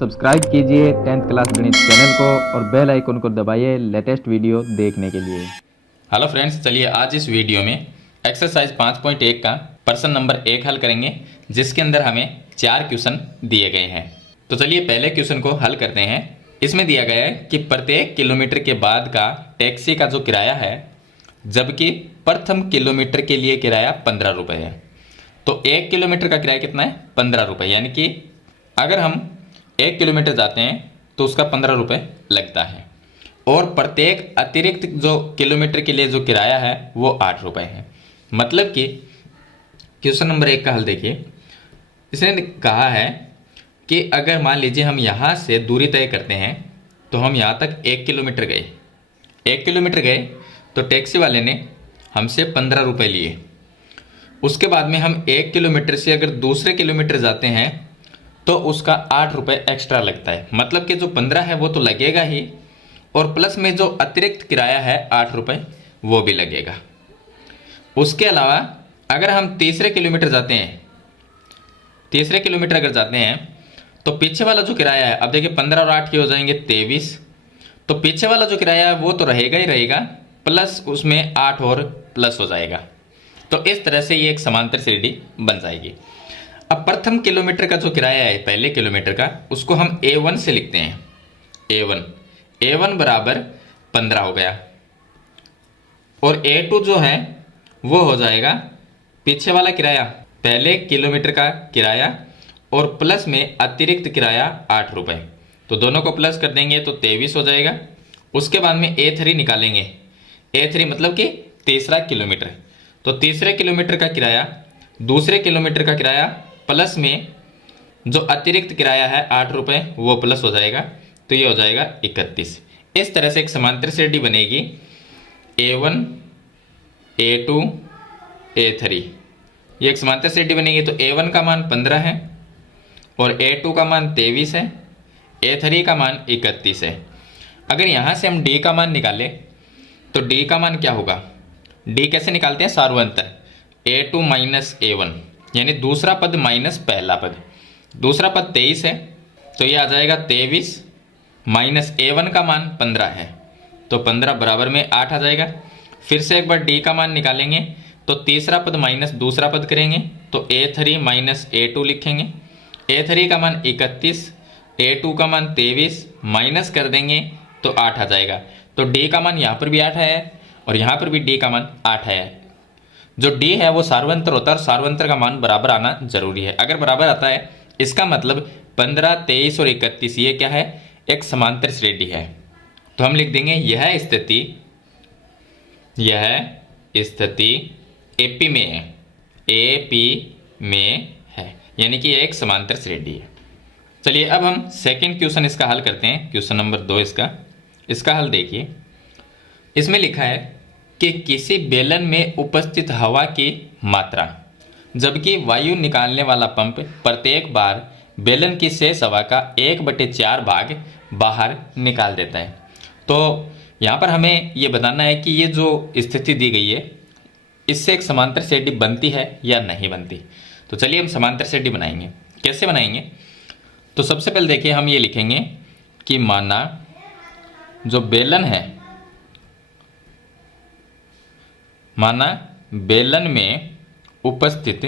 Subscribe कीजिए 10th class गणित channel को और बेल आइकन को दबाइए लेटेस्ट वीडियो देखने के लिए। हेलो फ्रेंड्स, चलिए आज इस वीडियो में एक्सरसाइज 5.1 का प्रश्न नंबर 1 हल करेंगे, जिसके अंदर हमें 4 क्वेश्चन दिए गए हैं। तो चलिए पहले क्वेश्चन को हल करते हैं। इसमें दिया गया है कि प्रत्येक किलोमीटर के बाद का टैक्सी का जो किराया है, जबकि प्रथम किलोमीटर के लिए किराया 15 रुपये है। तो 1 किलोमीटर का किराया कितना है? 15 रुपये। यानी कि अगर हम 1 किलोमीटर जाते हैं तो उसका 15 रुपये लगता है, और प्रत्येक अतिरिक्त जो किलोमीटर के लिए जो किराया है वो 8 रुपये है। मतलब कि क्वेश्चन नंबर 1 का हल देखिए। इसने कहा है कि अगर मान लीजिए हम यहाँ से दूरी तय करते हैं, तो हम यहाँ तक 1 किलोमीटर गए। 1 किलोमीटर गए तो टैक्सी वाले ने हमसे 15 रुपये लिए। उसके बाद में हम 1 किलोमीटर से अगर दूसरे किलोमीटर जाते हैं तो उसका 8 रुपये एक्स्ट्रा लगता है। मतलब कि जो 15 है वो तो लगेगा ही, और प्लस में जो अतिरिक्त किराया है 8 रुपये वो भी लगेगा। उसके अलावा अगर हम तीसरे किलोमीटर जाते हैं, तीसरे किलोमीटर अगर जाते हैं तो पीछे वाला जो किराया है, अब देखिए 15 और 8 के हो जाएंगे 23। तो पीछे वाला जो किराया है वो तो रहेगा ही रहेगा, प्लस उसमें 8 और प्लस हो जाएगा। तो इस तरह से ये एक समांतर श्रेणी बन जाएगी। अब प्रथम किलोमीटर का जो किराया है पहले किलोमीटर का, उसको हम A1 से लिखते हैं। A1 बराबर 15 हो गया, और A2 जो है वो हो जाएगा पीछे वाला किराया, पहले किलोमीटर का किराया और प्लस में अतिरिक्त किराया 8 रुपये। तो दोनों को प्लस कर देंगे तो 23 हो जाएगा। उसके बाद में A3 निकालेंगे। A3 मतलब कि तीसरा किलोमीटर। तो तीसरे किलोमीटर का किराया, दूसरे किलोमीटर का किराया प्लस में जो अतिरिक्त किराया है 8 रुपये वो प्लस हो जाएगा। तो ये हो जाएगा 31। इस तरह से एक समांतर श्रेणी बनेगी। A1, A2, A3, ये एक समांतर श्रेणी बनेगी। तो A1 का मान 15 है और A2 का मान 23 है, A3 का मान 31 है। अगर यहाँ से हम D का मान निकालें तो D का मान क्या होगा? D कैसे निकालते हैं? सार्वंतर A2 माइनस A1, यानी दूसरा पद माइनस पहला पद। दूसरा पद 23 है तो ये आ जाएगा 23 माइनस A1 का मान 15 है, तो 15 बराबर में 8 आ जाएगा। फिर से एक बार D का मान निकालेंगे तो तीसरा पद माइनस दूसरा पद करेंगे तो A3 माइनस A2 लिखेंगे। A3 का मान 31, A2 का मान 23, माइनस कर देंगे तो 8 आ जाएगा। तो D का मान यहाँ पर भी 8 है और यहाँ पर भी D का मान 8 है। जो D है वो सार्वंतर होता है, और सार्वंतर का मान बराबर आना जरूरी है। अगर बराबर आता है इसका मतलब 15, 23 और 31 ये क्या है? एक समांतर श्रेणी है। तो हम लिख देंगे यह स्थिति AP में है, AP में है, यानी कि एक समांतर श्रेणी है। चलिए अब हम सेकंड क्वेश्चन इसका हल करते हैं। क्वेश्चन नंबर 2 इसका हल देखिए। इसमें लिखा है कि किसी बेलन में उपस्थित हवा की मात्रा, जबकि वायु निकालने वाला पंप प्रत्येक बार बेलन की शेष हवा का 1/4 भाग बाहर निकाल देता है। तो यहाँ पर हमें ये बताना है कि ये जो स्थिति दी गई है इससे एक समांतर श्रेणी बनती है या नहीं बनती। तो चलिए हम समांतर श्रेणी बनाएंगे। कैसे बनाएंगे? तो सबसे पहले देखिए, हम ये लिखेंगे कि माना जो बेलन है, माना बेलन में उपस्थित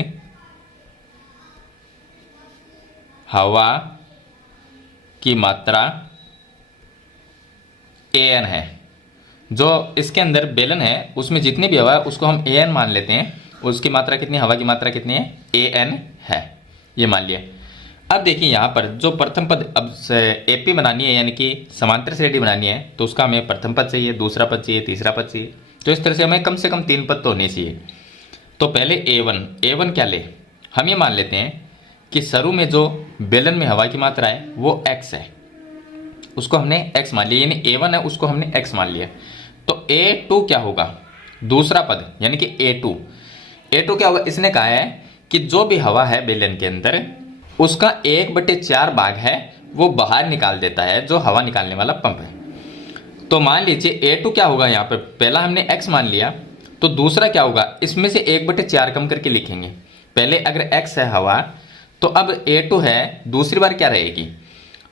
हवा की मात्रा An है। जो इसके अंदर बेलन है उसमें जितनी भी हवा है उसको हम An मान लेते हैं। उसकी मात्रा कितनी, हवा की मात्रा कितनी है? An है, ये मान लिया। अब देखिए यहाँ पर जो प्रथम पद, अब AP बनानी है यानी कि समांतर श्रेणी बनानी है, तो उसका हमें प्रथम पद चाहिए, दूसरा पद चाहिए, तीसरा पद चाहिए। तो इस तरह से हमें कम से कम 3 पद तो होने चाहिए। तो पहले A1 क्या ले? हम ये मान लेते हैं कि शुरू में जो बेलन में हवा की मात्रा है वो x है, उसको हमने x मान लिया, यानी A1 है उसको हमने x मान लिया। तो A2 क्या होगा? दूसरा पद यानी कि A2 क्या होगा? इसने कहा है कि जो भी हवा है बेलन के अंदर उसका 1/4 भाग है वो बाहर निकाल देता है, जो हवा निकालने वाला पंप है। तो मान लीजिए A2 क्या होगा? यहाँ पर पहला हमने x मान लिया, तो दूसरा क्या होगा? इसमें से 1/4 कम करके लिखेंगे। पहले अगर x है हवा, तो अब A2 है, दूसरी बार क्या रहेगी?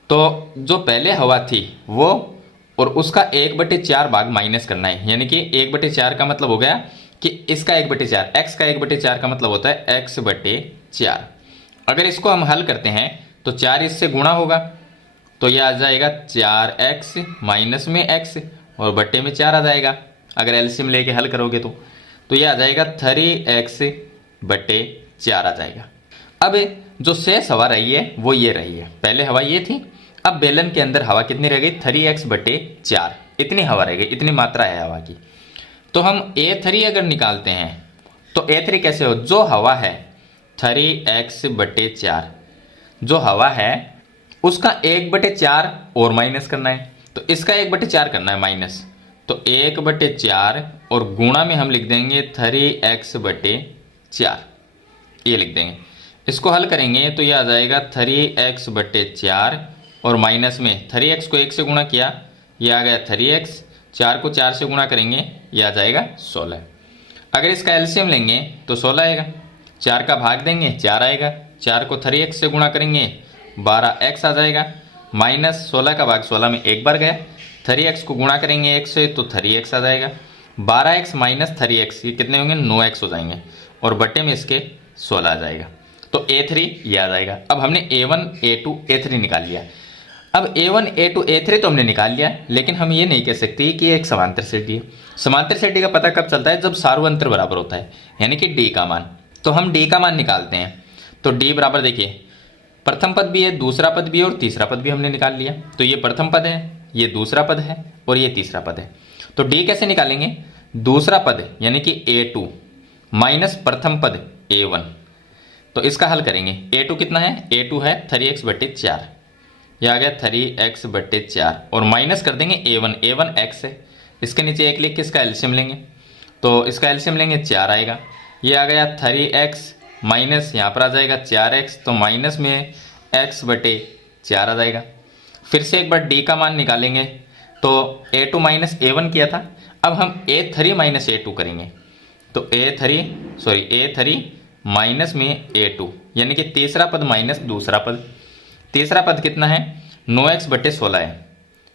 तो जो पहले हवा थी वो और उसका 1/4 भाग माइनस करना है, यानी कि 1/4 का मतलब हो गया कि इसका 1/4, x का 1/4 का मतलब होता है x/4। अगर इसको हम हल करते हैं तो 4 इससे गुणा होगा, तो यह आ जाएगा 4x माइनस में x और बट्टे में 4 आ जाएगा। अगर एलसीएम लेके हल करोगे तो यह आ जाएगा 3x/4 आ जाएगा। अब जो शेष हवा रही है वो ये रही है, पहले हवा ये थी, अब बेलन के अंदर हवा कितनी रह गई 3x/4, इतनी हवा रह गई, इतनी मात्रा है हवा की। तो हम A3 अगर निकालते हैं तो A3 कैसे हो, जो हवा है 3x/4 जो हवा है उसका 1/4 और माइनस करना है, तो इसका 1/4 करना है माइनस, तो 1/4 और गुणा में हम लिख देंगे 3x/4, ये लिख देंगे। इसको हल करेंगे तो ये आ जाएगा 3x/4 और माइनस में 3x को 1 से गुणा किया, ये आ गया 3x, 4 को 4 से गुणा करेंगे ये आ जाएगा 16। अगर इसका एलसीएम लेंगे तो 16 आएगा, 4 का भाग देंगे 4 आएगा, 4 को 3x से गुणा करेंगे 12x आ जाएगा, माइनस 16 का भाग 16 में एक बार गया, 3x को गुणा करेंगे 1 से तो 3x आ जाएगा, 12x माइनस 3x ये कितने होंगे 9x हो जाएंगे और बट्टे में इसके 16 आ जाएगा। तो A3 ये आ जाएगा। अब हमने A1 A2 A3 निकाल लिया। अब A1 A2 A3 तो हमने निकाल लिया, लेकिन हम ये नहीं कह सकते कि एक समांतर श्रेणी है। समांतर श्रेणी का पता कब चलता है, जब सार्व अंतर बराबर होता है, यानी कि D का मान। तो हम D का मान निकालते हैं, तो D बराबर देखिए प्रथम पद भी है, दूसरा पद भी है और तीसरा पद भी हमने निकाल लिया। तो ये प्रथम पद है, ये दूसरा पद है और ये तीसरा पद है। तो D कैसे निकालेंगे, दूसरा पद यानी कि A2 माइनस प्रथम पद A1, तो इसका हल करेंगे। A2 कितना है, A2 है 3x/4, यह आ गया 3x/4 और माइनस कर देंगे A1, A1 x है, इसके नीचे 1 लिख के इसका एलसीएम लेंगे, तो इसका एलसीएम लेंगे 4 आएगा, ये आ गया 3x माइनस यहाँ पर आ जाएगा 4x, तो माइनस में x/4 आ जाएगा। फिर से एक बार D का मान निकालेंगे, तो A2 माइनस A1 किया था, अब हम A3 माइनस A2 करेंगे, तो A3 माइनस में A2 यानी कि तीसरा पद माइनस दूसरा पद। तीसरा पद कितना है 9x/16 है,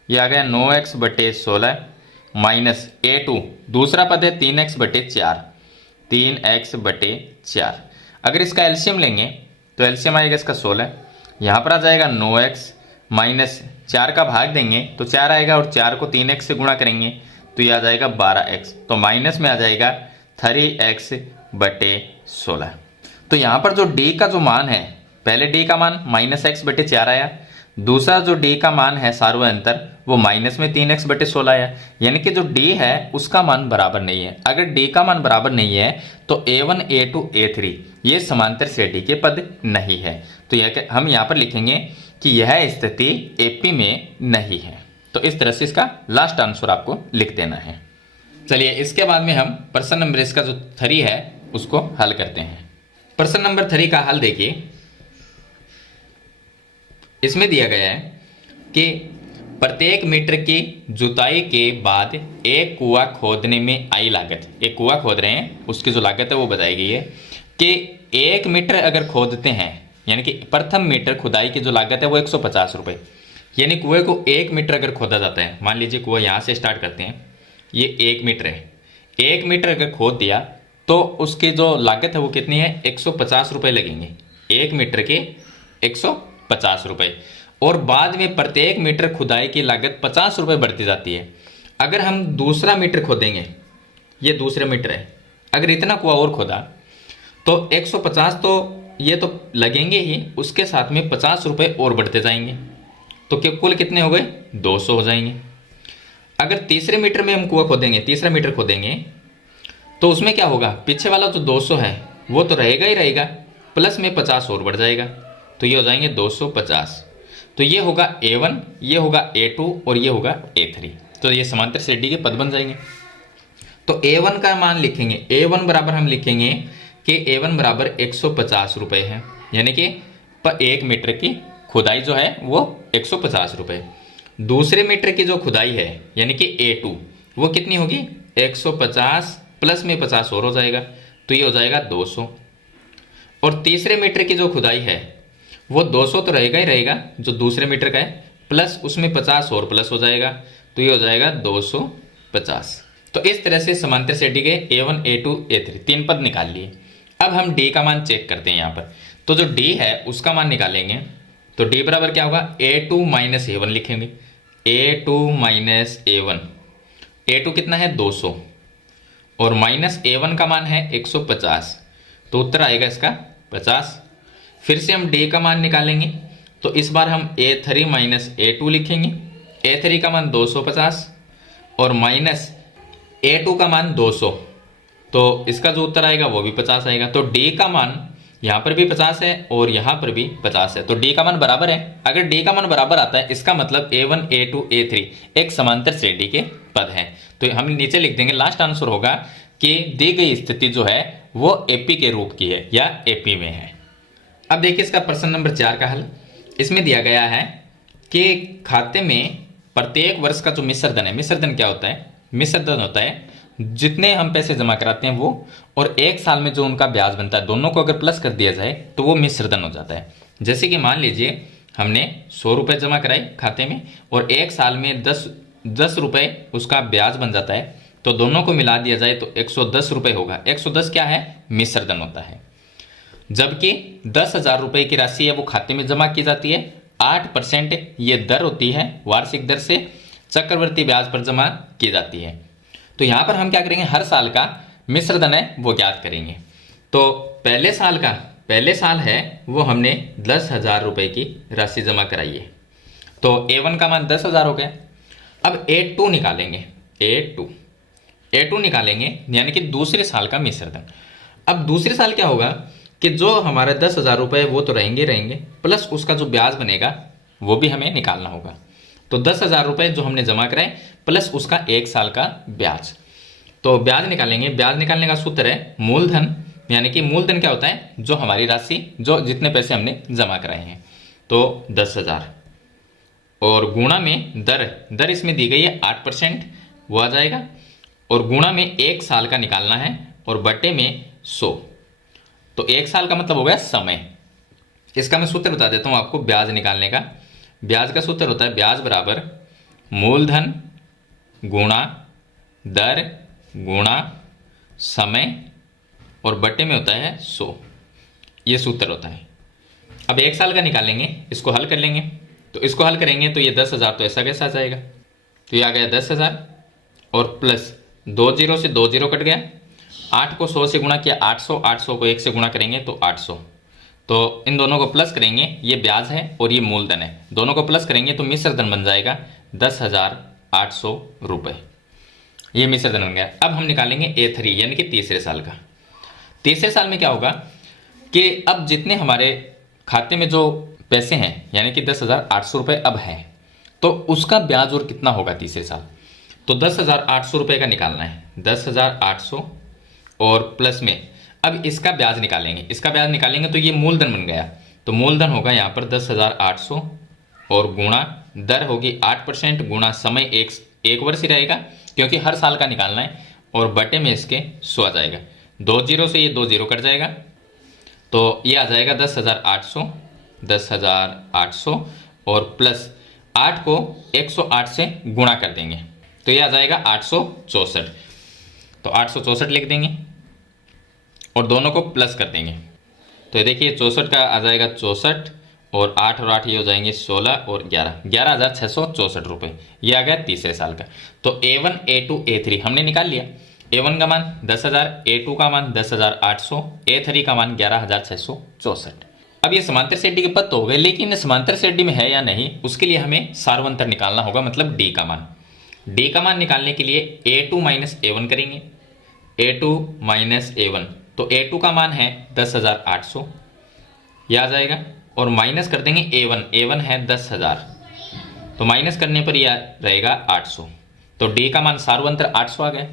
यह आ गया 9x/16 माइनस A2 दूसरा पद है 3x/4। अगर इसका एलसीएम लेंगे तो एलसीएम आएगा इसका 16, यहाँ पर आ जाएगा 9x माइनस 4 का भाग देंगे तो 4 आएगा और 4 को 3x से गुणा करेंगे तो यह आ जाएगा 12x, तो माइनस में आ जाएगा 3x/16। तो यहाँ पर जो D का जो मान है, पहले D का मान -x/4 आया, दूसरा जो D का मान है सार्व अंतर वो माइनस में 3x/16 आया, यानी कि जो D है उसका मान बराबर नहीं है। अगर D का मान बराबर नहीं है तो A1 A2 A3 ये समांतर श्रेणी के पद नहीं है। तो यह हम यहाँ पर लिखेंगे कि यह स्थिति AP में नहीं है। तो इस तरह से इसका लास्ट आंसर आपको लिख देना है। चलिए इसके बाद में हम प्रश्न नंबर इसका जो 3 है उसको हल करते हैं। प्रश्न नंबर 3 का हल देखिए, इसमें दिया गया है कि प्रत्येक मीटर की जुताई के बाद एक कुआं खोदने में आई लागत, एक कुआं खोद रहे हैं उसकी जो लागत है वो बताई गई है कि 1 मीटर अगर खोदते हैं, यानी कि प्रथम मीटर खुदाई की जो लागत है वो 150 रुपये, यानी कुएं को 1 मीटर अगर खोदा जाता है, मान लीजिए कुआं यहाँ से स्टार्ट करते हैं, ये 1 मीटर है, 1 मीटर अगर खोद दिया तो उसकी जो लागत है वो कितनी है 150 रुपये लगेंगे, 1 मीटर के 150 रुपये, और बाद में प्रत्येक मीटर खुदाई की लागत 50 रुपये बढ़ती जाती है। अगर हम दूसरा मीटर खोदेंगे, ये दूसरा मीटर है, अगर इतना कुआं और खोदा तो 150 तो ये तो लगेंगे ही, उसके साथ में 50 रुपये और बढ़ते जाएंगे, तो कुल कितने हो गए 200 हो जाएंगे। अगर तीसरे मीटर में हम कुआं खोदेंगे, तीसरा मीटर खोदेंगे तो उसमें क्या होगा, पीछे वाला जो 200 है वो तो रहेगा ही रहेगा, प्लस में 50 और बढ़ जाएगा, तो ये हो जाएंगे 250। तो ये होगा A1, ये होगा A2 और ये होगा A3, तो ये समांतर श्रेणी के पद बन जाएंगे। तो A1 का मान लिखेंगे, A1 बराबर हम लिखेंगे कि A1 बराबर 150 रुपये है, यानी कि 1 मीटर की खुदाई जो है वो 150 रुपये। दूसरे मीटर की जो खुदाई है यानी कि A2 वो कितनी होगी 150 प्लस में 50 और हो जाएगा, तो ये हो जाएगा 200। और तीसरे मीटर की जो खुदाई है वो 200 तो रहेगा ही रहेगा जो दूसरे मीटर का है, प्लस उसमें 50 और प्लस हो जाएगा, तो ये हो जाएगा 250। तो इस तरह से समांतर श्रेणी के A1, A2, A3 तीन पद निकाल लिए। अब हम D का मान चेक करते हैं यहाँ पर। तो जो D है उसका मान निकालेंगे, तो D बराबर क्या होगा, A2 माइनस A1 लिखेंगे। A2 माइनस A1, A2 कितना है 200 और माइनस A1 का मान है 150, तो उत्तर आएगा इसका 50। फिर से हम D का मान निकालेंगे, तो इस बार हम A3 माइनस A2 लिखेंगे। A3 का मान 250 और माइनस A2 का मान 200, तो इसका जो उत्तर आएगा वो भी 50 आएगा। तो D का मान यहाँ पर भी 50 है और यहाँ पर भी 50 है, तो D का मान बराबर है। अगर D का मान बराबर आता है इसका मतलब A1, A2, A3 एक समांतर श्रेणी के पद हैं। तो हम नीचे लिख देंगे, लास्ट आंसर होगा कि दी गई स्थिति जो है वो AP के रूप की है या AP में है। अब देखिए इसका प्रश्न नंबर 4 का हल। इसमें दिया गया है कि खाते में प्रत्येक वर्ष का जो मिश्रधन है, मिश्रधन क्या होता है, मिश्रधन होता है जितने हम पैसे जमा कराते हैं वो और एक साल में जो उनका ब्याज बनता है, दोनों को अगर प्लस कर दिया जाए तो वो मिश्रधन हो जाता है। जैसे कि मान लीजिए हमने 100 रुपये जमा कराए खाते में और एक साल में 10 रुपये उसका ब्याज बन जाता है, तो दोनों को मिला दिया जाए तो 110 रुपये होगा। 110 क्या है, मिश्रधन होता है। जबकि 10,000 रुपये की राशि है वो खाते में जमा की जाती है, 8% ये दर होती है, वार्षिक दर से चक्रवर्ती ब्याज पर जमा की जाती है। तो यहाँ पर हम क्या करेंगे, हर साल का मिश्रधन है वो ज्ञात करेंगे। तो पहले साल है वो हमने 10,000 रुपये की राशि जमा कराई है, तो A1 का मान 10,000 हो गया। अब A2 निकालेंगे, A2 निकालेंगे यानी कि दूसरे साल का मिश्रधन। अब दूसरे साल क्या होगा कि जो हमारा 10,000 रुपये वो तो रहेंगे, प्लस उसका जो ब्याज बनेगा वो भी हमें निकालना होगा। तो 10,000 रुपये जो हमने जमा कराए प्लस उसका एक साल का ब्याज, तो ब्याज निकालेंगे। ब्याज निकालने का सूत्र है मूलधन, यानी कि मूलधन क्या होता है, जो हमारी राशि, जो जितने पैसे हमने जमा कराए हैं, तो 10,000 और गुणा में दर इसमें दी गई है 8%, वो आ जाएगा, और गुणा में एक साल का निकालना है और बटे में 100, तो एक साल का मतलब हो गया समय। इसका मैं सूत्र बता देता हूँ आपको ब्याज निकालने का। ब्याज का सूत्र होता है ब्याज बराबर मूलधन गुणा दर गुणा समय और बटे में होता है 100, ये सूत्र होता है। अब एक साल का निकालेंगे, इसको हल कर लेंगे, तो इसको हल करेंगे तो ये 10,000 तो ऐसा कैसा आ जाएगा, तो ये आ गया 10,000 और प्लस 2 जीरो से 2 जीरो कट गया, 8 को 100 से गुणा किया 800, 800 को 1 से गुणा करेंगे तो 800, तो इन दोनों को प्लस करेंगे, ये ब्याज है और ये मूलधन है, दोनों को प्लस करेंगे तो मिश्रधन बन जाएगा 10,800 रुपये, ये मिश्रधन बन गया। अब हम निकालेंगे A3 यानी कि तीसरे साल का। तीसरे साल में क्या होगा कि अब जितने हमारे खाते में जो पैसे हैं यानी कि 10,800 रुपये अब है, तो उसका ब्याज और कितना होगा तीसरे साल, तो 10,800 रुपये का निकालना है, 10,800 और प्लस में अब इसका ब्याज निकालेंगे। इसका ब्याज निकालेंगे तो ये मूलधन बन गया, तो मूलधन होगा यहाँ पर 10,800 और गुणा दर होगी 8% गुणा समय एक वर्ष ही रहेगा क्योंकि हर साल का निकालना है, और बटे में इसके 100 आ जाएगा। 2 जीरो से ये 2 जीरो कट जाएगा, तो ये आ जाएगा 10,800 और प्लस 8 को 108 से गुणा कर देंगे तो ये आ जाएगा 864, तो 864 लिख देंगे और दोनों को प्लस कर देंगे, तो ये देखिए 64 का आ जाएगा 64 और 8 और 8 ये हो जाएंगे 16 और 11,664 रुपये, ये आ गया तीसरे साल का। तो A1, A2, A3 हमने निकाल लिया। A1 का मान 10,000, A2 का मान 10,800, A3 का मान 11,664। अब ये समांतर श्रेणी के पद तो हो गए, लेकिन समांतर श्रेणी में है या नहीं उसके लिए हमें सार्वंतर निकालना होगा, मतलब D का मान। D का मान निकालने के लिए A2 माइनस A1 करेंगे, A2 माइनस A1, तो A2 का मान है 10,800, यह आ जाएगा, और माइनस कर देंगे A1 है 10,000, तो माइनस करने पर यह रहेगा 800, तो D का मान सार्वंतर 800 आ गया।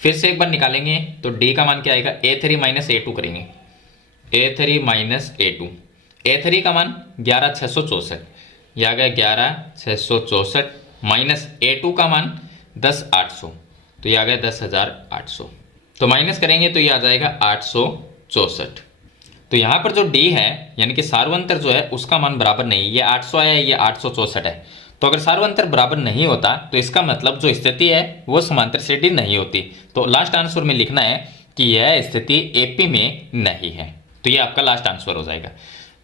फिर से एक बार निकालेंगे तो D का मान क्या आएगा, A3 माइनस A2 करेंगे, A3 माइनस A2, A3 का मान 11,664, यह आ गया 11,664 माइनस A2 का मान 10,800, तो यह आ गया 10,800, तो माइनस करेंगे तो ये आ जाएगा 864। तो यहाँ पर जो D है यानी कि सार्वंतर जो है उसका मान बराबर नहीं, ये 800 आया है, ये 864 है, तो तो अगर सार्वंतर बराबर नहीं होता तो इसका मतलब जो स्थिति है वो समांतर श्रेणी नहीं होती। तो लास्ट आंसर में लिखना है कि यह स्थिति एपी में नहीं है। तो ये आपका लास्ट आंसर हो जाएगा।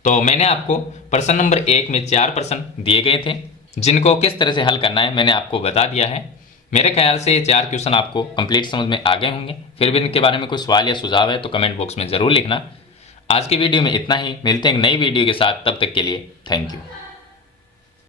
तो मैंने आपको प्रश्न नंबर 1 में 4 प्रश्न दिए गए थे, जिनको किस तरह से हल करना है मैंने आपको बता दिया है। मेरे ख्याल से ये 4 क्वेश्चन आपको कंप्लीट समझ में आ गए होंगे। फिर भी इनके बारे में कोई सवाल या सुझाव है तो कमेंट बॉक्स में ज़रूर लिखना। आज की वीडियो में इतना ही, मिलते हैं एक नई वीडियो के साथ, तब तक के लिए थैंक यू।